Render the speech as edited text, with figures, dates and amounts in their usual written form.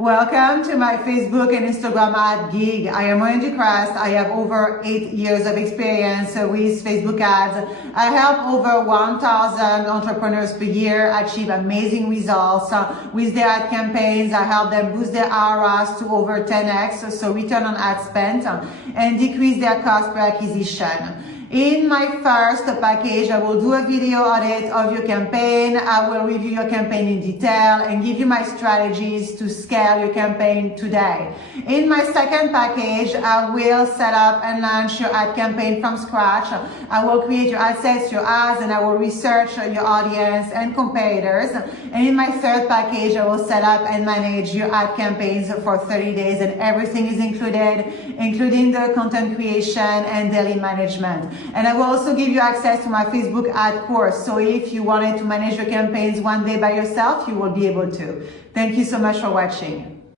Welcome to my Facebook and Instagram ad gig. I am Wendy Crest. I have over 8 years of experience with Facebook ads. I help over 1,000 entrepreneurs per year achieve amazing results with their ad campaigns. I help them boost their ROAS to over 10x, so return on ad spend, and decrease their cost per acquisition. In my first package, I will do a video audit of your campaign. I will review your campaign in detail and give you my strategies to scale your campaign today. In my second package, I will set up and launch your ad campaign from scratch. I will create your ad sets, your ads, and I will research your audience and competitors. And in my third package, I will set up and manage your ad campaigns for 30 days, and everything is included, including the content creation and daily management. And I will also give you access to my Facebook ad course. So if you wanted to manage your campaigns one day by yourself, you will be able to. Thank you so much for watching.